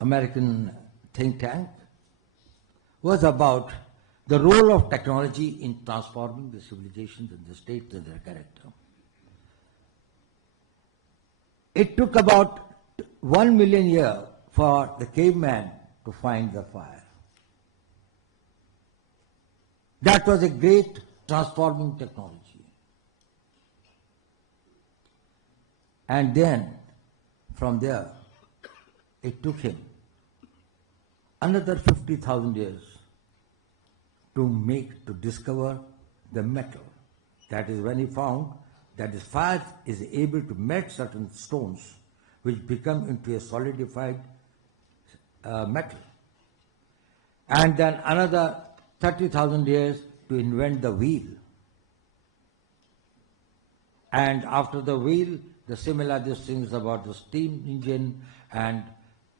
American think tank, was about the role of technology in transforming the civilizations and the states and their character. It took about 1 million years for the caveman to find the fire. That was a great transforming technology. And then, from there, it took him another 50,000 years to discover the metal. That is when he found that the fire is able to melt certain stones which become into a solidified metal. And then another 30,000 years to invent the wheel. And after the wheel, the similar things about the steam engine, and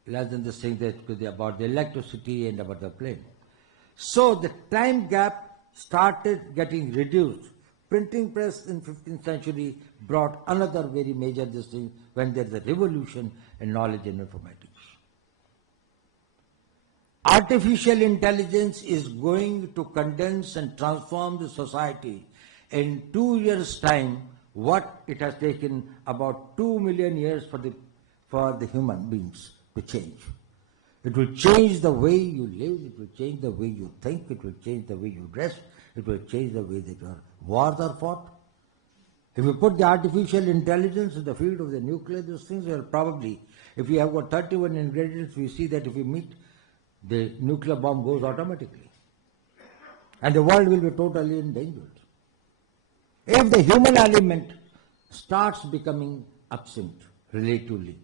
less than this thing that could be about the electricity and about the plane. So the time gap started getting reduced. Printing press in 15th century brought another very major thing when there is a revolution in knowledge and informatics. Artificial intelligence is going to condense and transform the society in 2 years' time what it has taken about 2 million years for the human beings to change. It will change the way you live, it will change the way you think, it will change the way you dress, it will change the way that your wars are fought. If you put the artificial intelligence in the field of the nuclear, these things are probably, if we have got 31 ingredients, we see that if we meet, the nuclear bomb goes automatically. And the world will be totally endangered. If the human element starts becoming absent relatively,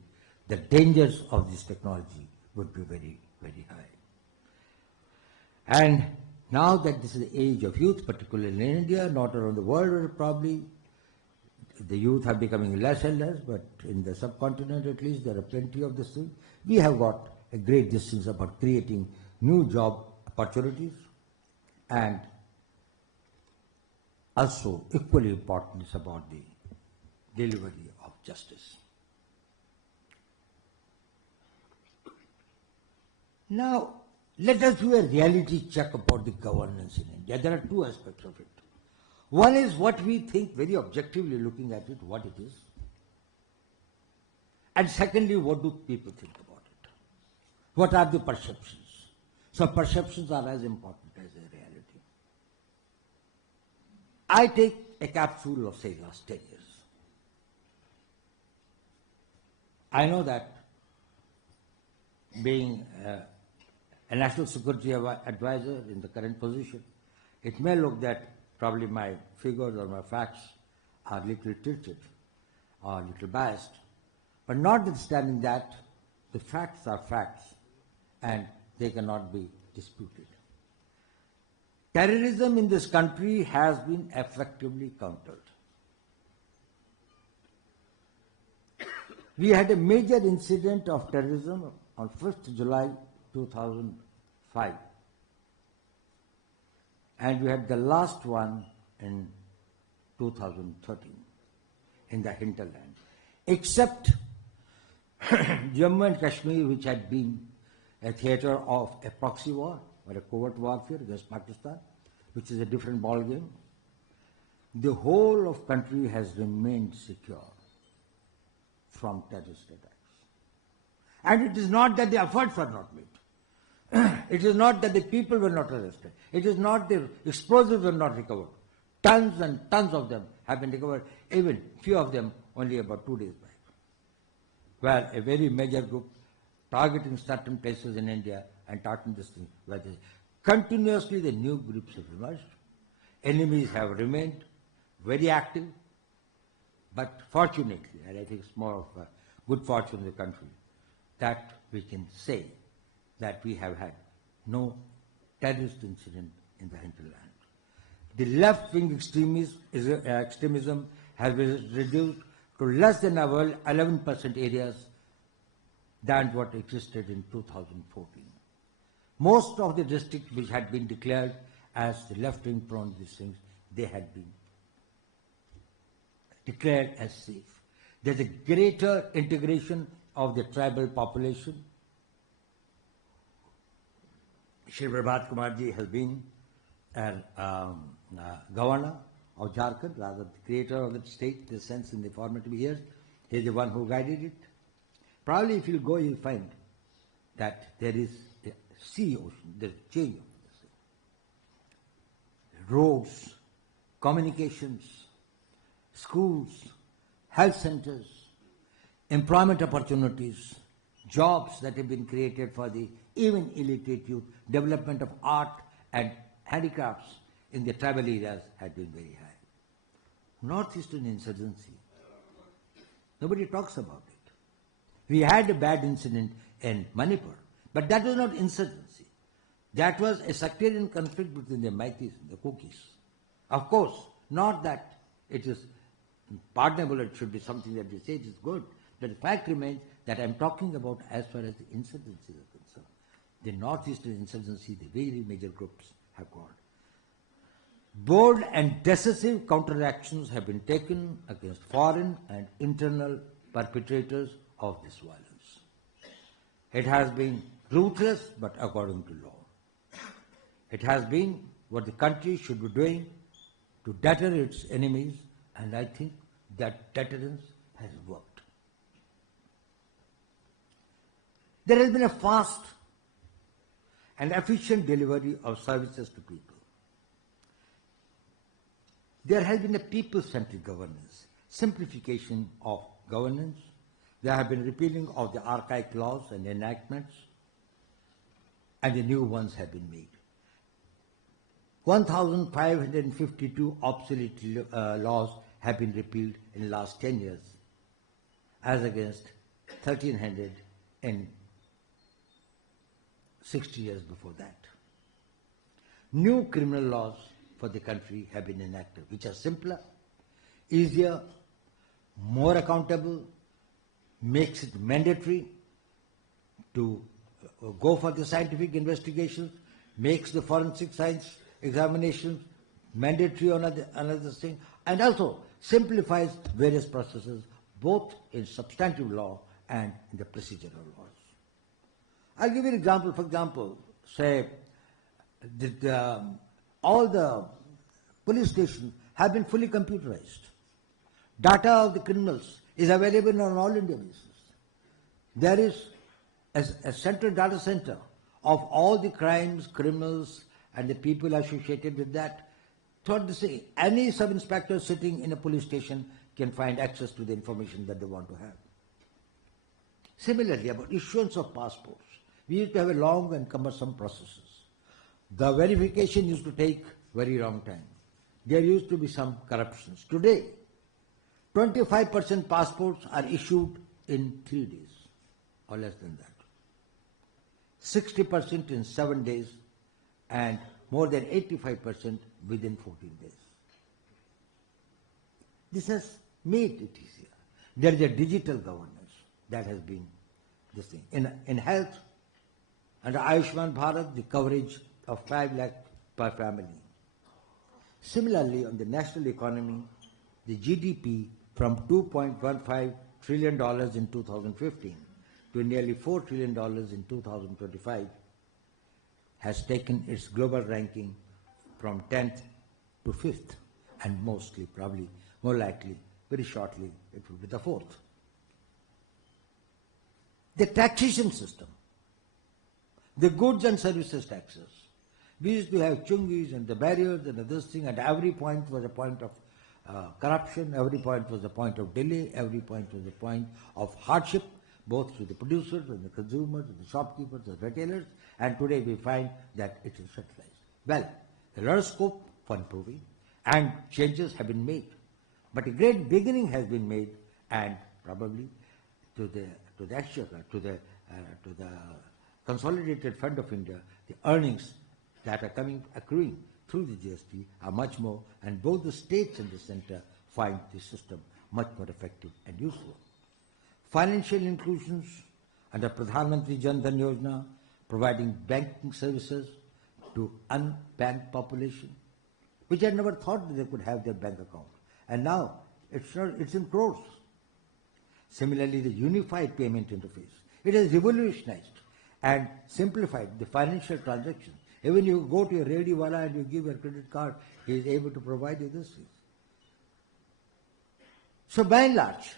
the dangers of this technology would be very, very high. And now that this is the age of youth, particularly in India, not around the world, where probably the youth are becoming less and less, but in the subcontinent at least, there are plenty of this thing. We have got a great distance about creating new job opportunities, and also equally important is about the delivery of justice. Now, let us do a reality check about the governance in India. There are two aspects of it. One is what we think very objectively looking at it, what it is. And secondly, what do people think about it? What are the perceptions? So perceptions are as important as the reality. I take a capsule of, say, last 10 years. I know that being a national security advisor in the current position, it may look that probably my figures or my facts are little tilted or little biased, but notwithstanding that, the facts are facts and they cannot be disputed. Terrorism in this country has been effectively countered. We had a major incident of terrorism on 1st July 2005. And we had the last one in 2013 in the hinterland. Except Jammu and Kashmir, which had been a theater of a proxy war or a covert warfare against Pakistan, which is a different ballgame. The whole of country has remained secure from terrorist attacks. And it is not that the efforts were not made. It is not that the people were not arrested. It is not the explosives were not recovered. Tons and tons of them have been recovered, even few of them only about 2 days back. Where a very major group targeting certain places in India and targeting this thing, where continuously the new groups have emerged. Enemies have remained very active, but fortunately, and I think it's more of a good fortune in the country, that we can say that we have had no terrorist incident in the hinterland. The left-wing extremism has been reduced to less than 11% areas than what existed in 2014. Most of the districts which had been declared as the left-wing prone these things, they had been declared as safe. There's a greater integration of the tribal population Shri Prabhat Kumarji has been governor of Jharkhand, rather the creator of the state, in the sense in the formative years. He is the one who guided it. Probably if you go, you'll find that there is a sea ocean, there is change of the sea. Roads, communications, schools, health centers, employment opportunities, jobs that have been created for the even illiterate youth, development of art and handicrafts in the tribal areas had been very high. Northeastern insurgency, nobody talks about it. We had a bad incident in Manipur, but that was not insurgency. That was a sectarian conflict between the Meiteis and the Kukis. Of course, not that it is pardonable, it should be something that we say it is good, but the fact remains that I am talking about as far as the insurgencies are concerned. The northeastern insurgency, the very major groups have gone. Bold and decisive counteractions have been taken against foreign and internal perpetrators of this violence. It has been ruthless, but according to law. It has been what the country should be doing to deter its enemies, and I think that deterrence has worked. There has been a fast and efficient delivery of services to people. There has been a people-centric governance, simplification of governance. There have been repealing of the archaic laws and enactments, and the new ones have been made. 1,552 obsolete laws have been repealed in the last 10 years, as against 1,300 in 60 years before that. New criminal laws for the country have been enacted, which are simpler, easier, more accountable, makes it mandatory to go for the scientific investigations, makes the forensic science examinations mandatory on another thing, and also simplifies various processes, both in substantive law and in the procedural laws. I'll give you an example. For example, say all the police stations have been fully computerized. Data of the criminals is available on all India basis. There is a central data center of all the crimes, criminals, and the people associated with that. Throughout the city, any sub-inspector sitting in a police station can find access to the information that they want to have. Similarly, about issuance of passports, we used to have a long and cumbersome processes. The verification used to take very long time. There used to be some corruptions. Today, 25% passports are issued in 3 days, or less than that. 60% in 7 days, and more than 85% within 14 days. This has made it easier. There is a digital governance that has been this thing. In health, under Ayushman Bharat, the coverage of 5 lakh per family. Similarly, on the national economy, the GDP from $2.15 trillion in 2015 to nearly $4 trillion in 2025 has taken its global ranking from 10th to 5th, and mostly, probably, more likely, very shortly, it will be the 4th. The taxation system, the goods and services taxes. We used to have chungis and the barriers and this thing, and every point was a point of corruption, every point was a point of delay, every point was a point of hardship, both to the producers and the consumers, and the shopkeepers, the retailers, and today we find that it is centralized. Well, a lot of scope for improving, and changes have been made. But a great beginning has been made, and probably to the exchequer, to the Consolidated Fund of India, the earnings that are accruing through the GST are much more, and both the states and the center find the system much more effective and useful. Financial inclusions under Pradhan Mantri Jan Dhan Yojana, providing banking services to unbanked population, which had never thought that they could have their bank account. And now it's in crores. Similarly, the unified payment interface. It has revolutionized and simplified the financial transactions. Even you go to a radio wala and you give your credit card, he is able to provide you this. So by and large,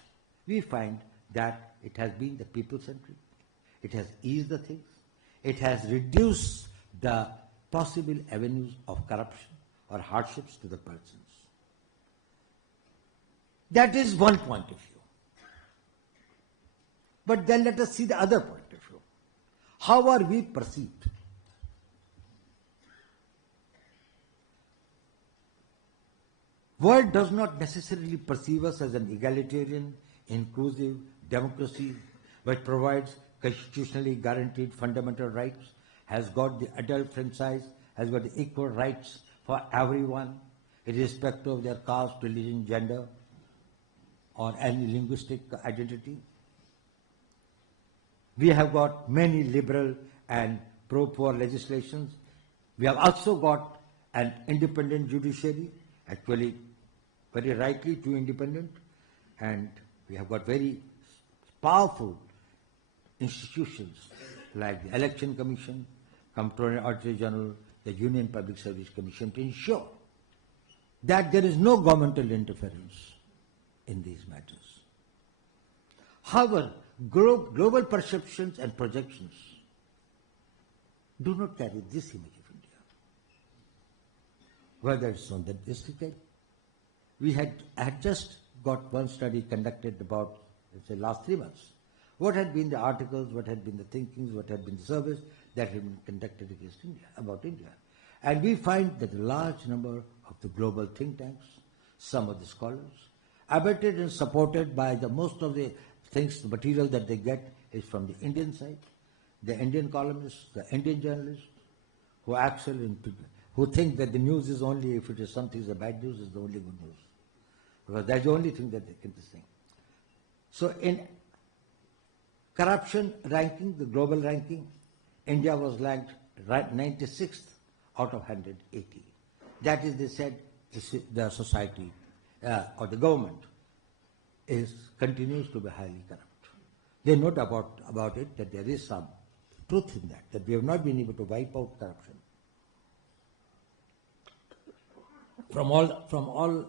we find that it has been the people-centric. It has eased the things. It has reduced the possible avenues of corruption or hardships to the persons. That is one point of view. But then let us see the other point of view. How are we perceived? World does not necessarily perceive us as an egalitarian, inclusive democracy which provides constitutionally guaranteed fundamental rights, has got the adult franchise, has got the equal rights for everyone, irrespective of their caste, religion, gender, or any linguistic identity. We have got many liberal and pro-poor legislations. We have also got an independent judiciary, actually very rightly too independent, and we have got very powerful institutions like the Election Commission, Comptroller and Auditor General, the Union Public Service Commission to ensure that there is no governmental interference in these matters. However, global perceptions and projections do not carry this image of India. Whether it's on the district, we had just got one study conducted about, let's say, last 3 months. What had been the articles, what had been the thinkings, what had been the surveys that had been conducted against India, about India. And we find that a large number of the global think tanks, some of the scholars, abetted and supported by the most of the things, the material that they get is from the Indian side, the Indian columnists, the Indian journalists, who actually, who think that the news is only, if it is something is a bad news, is the only good news. Because that's the only thing that they can think. So in corruption ranking, the global ranking, India was ranked 96th out of 180. That is, they said, the society or the government continues to be highly corrupt. They note about it that there is some truth in that we have not been able to wipe out corruption from all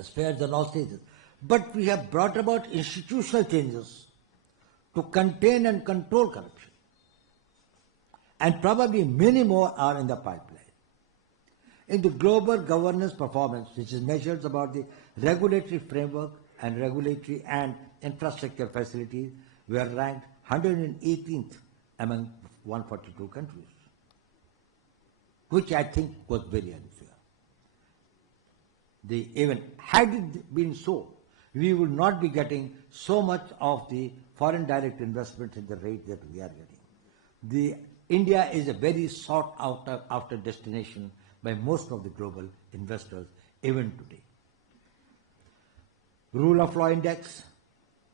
spheres and all stages. But we have brought about institutional changes to contain and control corruption. And probably many more are in the pipeline. In the global governance performance, which is measures about the regulatory framework and regulatory and infrastructure facilities, we are ranked 118th among 142 countries, which I think was very unfair. Even had it been so, we would not be getting so much of the foreign direct investment at the rate that we are getting. India is a very sought after destination by most of the global investors, even today. Rule of Law Index,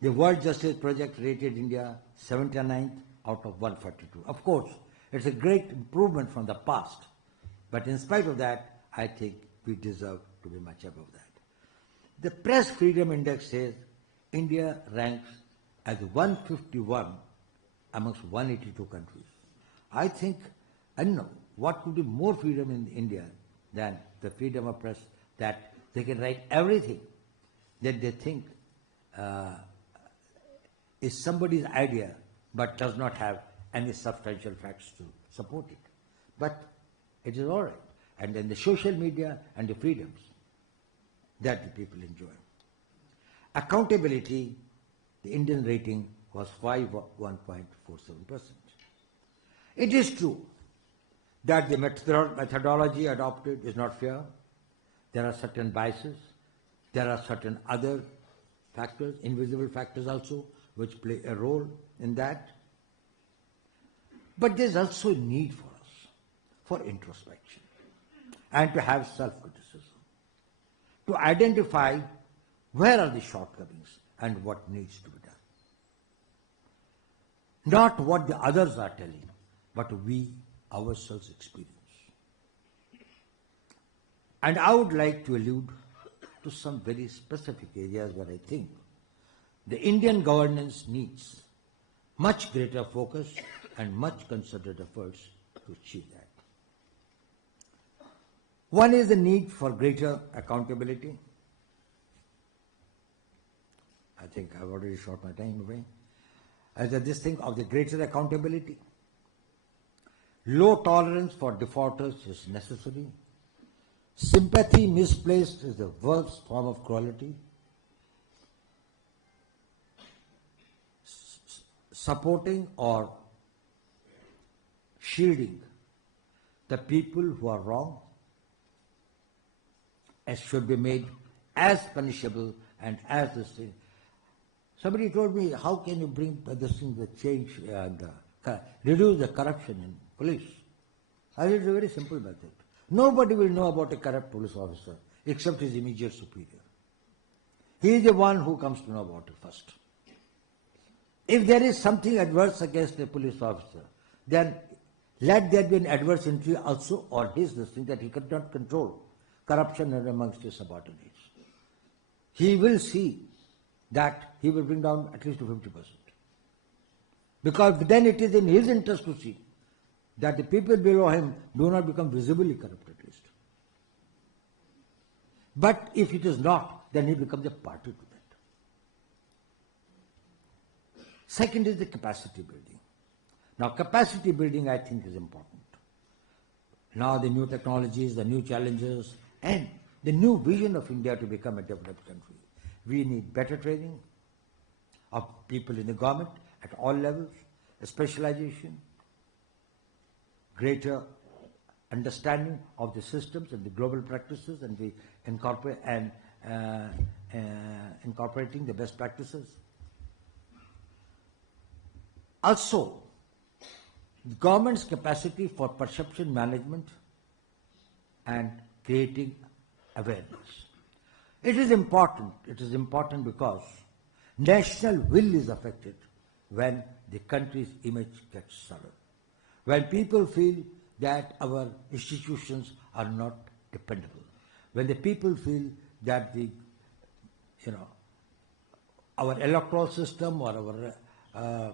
the World Justice Project rated India 79th out of 142. Of course, it's a great improvement from the past, but in spite of that, I think we deserve to be much above that. The Press Freedom Index says India ranks as 151 amongst 182 countries. I think, I don't know, what could be more freedom in India than the freedom of press, that they can write everything that they think is somebody's idea but does not have any substantial facts to support it. But it is all right. And then the social media and the freedoms that the people enjoy. Accountability, the Indian rating was 1.47%. It is true that the methodology adopted is not fair. There are certain biases. There are certain other factors, invisible factors also, which play a role in that. But there's also a need for us, for introspection, and to have self-criticism, to identify where are the shortcomings and what needs to be done. Not what the others are telling, but we ourselves experience. And I would like to allude to some very specific areas where I think the Indian governance needs much greater focus and much concerted efforts to achieve that. One is the need for greater accountability. I think I've already shot my time away. This thing of the greater accountability. Low tolerance for defaulters is necessary. Sympathy misplaced is the worst form of cruelty. Supporting or shielding the people who are wrong as should be made as punishable and as this thing. Somebody told me, how can you bring this thing, the change and reduce the corruption in police? I said, it's a very simple method. Nobody will know about a corrupt police officer except his immediate superior. He is the one who comes to know about it first. If there is something adverse against a police officer, then let there be an adverse entry also on his listing that he could not control corruption amongst his subordinates. He will see that he will bring down at least to 50%. Because then it is in his interest to see that the people below him do not become visibly corrupt at least. But if it is not, then he becomes a party to that. Second is the capacity building. Now capacity building I think is important. Now the new technologies, the new challenges and the new vision of India to become a developed country. We need better training of people in the government at all levels, a specialization, greater understanding of the systems and the global practices, and we incorporate and incorporating the best practices. Also, the government's capacity for perception management and creating awareness. It is important. It is important because national will is affected when the country's image gets sullied. When people feel that our institutions are not dependable. When the people feel that our electoral system or our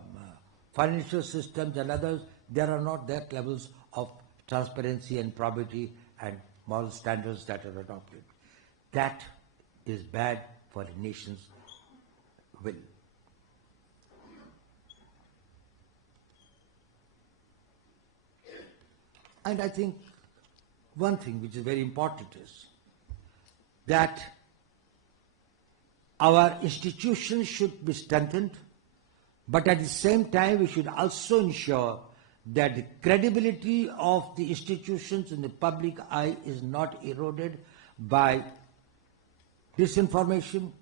financial systems and others, there are not that levels of transparency and probity and moral standards that are adopted. That is bad for a nation's will. And I think one thing which is very important is that our institutions should be strengthened, but at the same time we should also ensure that the credibility of the institutions in the public eye is not eroded by disinformation,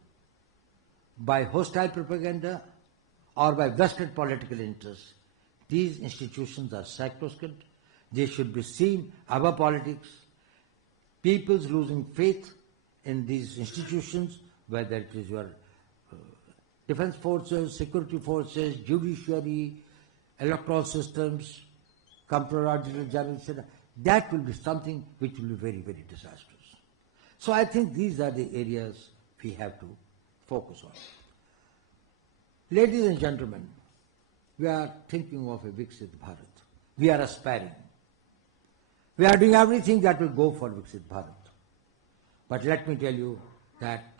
by hostile propaganda, or by vested political interests. These institutions are sacrosanct. They should be seen above politics. People's losing faith in these institutions, whether it is your defense forces, security forces, judiciary, electoral systems, comptroller general, etc., that will be something which will be very, very disastrous. So I think these are the areas we have to focus on. Ladies and gentlemen, we are thinking of a Viksit Bharat. We are aspiring. We are doing everything that will go for Viksit Bharat. But let me tell you that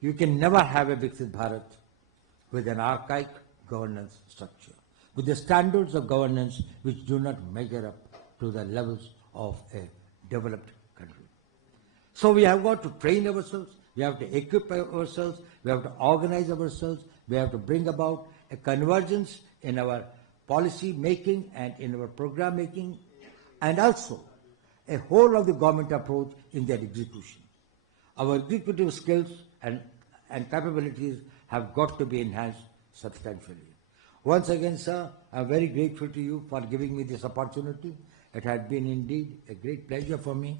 you can never have a Viksit Bharat with an archaic governance structure, with the standards of governance which do not measure up to the levels of a developed country. So we have got to train ourselves, we have to equip ourselves, we have to organize ourselves, we have to bring about a convergence in our policy making and in our program making, and also a whole of the government approach in their execution. Our executive skills and capabilities have got to be enhanced substantially. Once again, sir, I am very grateful to you for giving me this opportunity. It has been indeed a great pleasure for me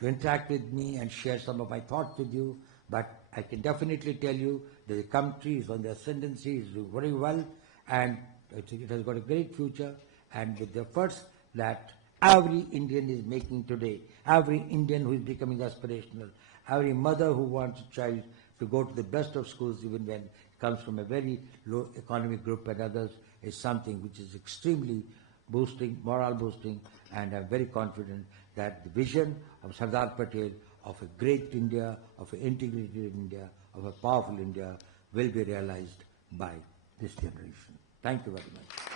to interact with me and share some of my thoughts with you, but I can definitely tell you that the country is on the ascendancy, is doing very well, and it has got a great future, and with the efforts that every Indian is making today, every Indian who is becoming aspirational, every mother who wants a child to go to the best of schools even when it comes from a very low economic group and others, is something which is extremely boosting, morale boosting, and I'm very confident that the vision of Sardar Patel of a great India, of an integrated India, of a powerful India will be realized by this generation. Thank you very much.